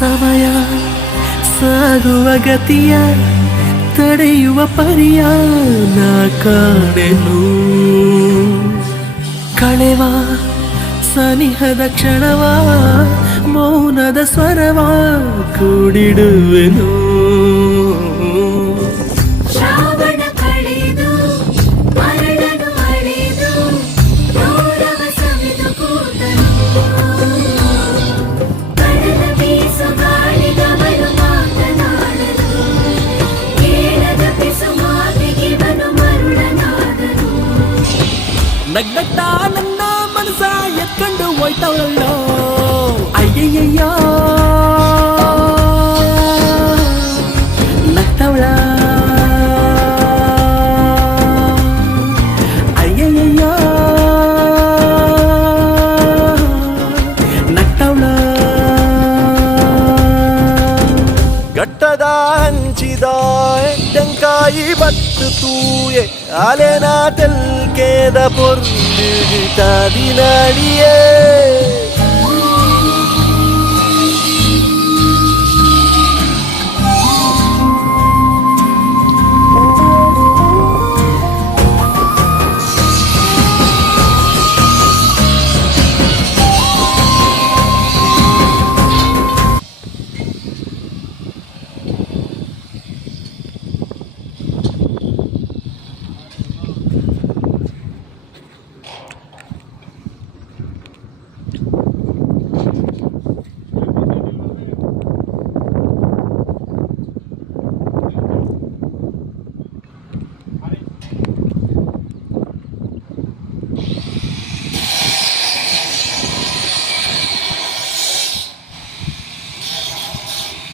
ಸಮಯ ಸಾಗುವ ಗತಿಯ ತಡೆಯುವ ಪರಿಯ ನಾ ಕಾಣೆನು ಕಳೆವ ಸನಿಹದ ಕ್ಷಣವ ಮೌನದ ಸ್ವರವ ಕೂಡಿಡುವೆನು ನಗ್ನಗ್ತಾ ನನ್ನ ಮನಸ ಎತ್ಕೊಂಡು ಹೋಯ್ತವಳಲ್ಲೋ ಅಯ್ಯಯ್ಯಯ್ಯೋ ನಗ್ತವಳ ಅಯ್ಯಯ್ಯಯ್ಯೋ ನಗ್ತವಳ ಗಟ್ಟದ ಹಂಚಿದ ಟೆಂಕಾಯಿ ಬತ್ತು ತೂಯೆ ಅಲೆನ ತೆಲ್ಕೇದ ಪೊರ್ಲು ತಾದಿನಾಡಿಯೇ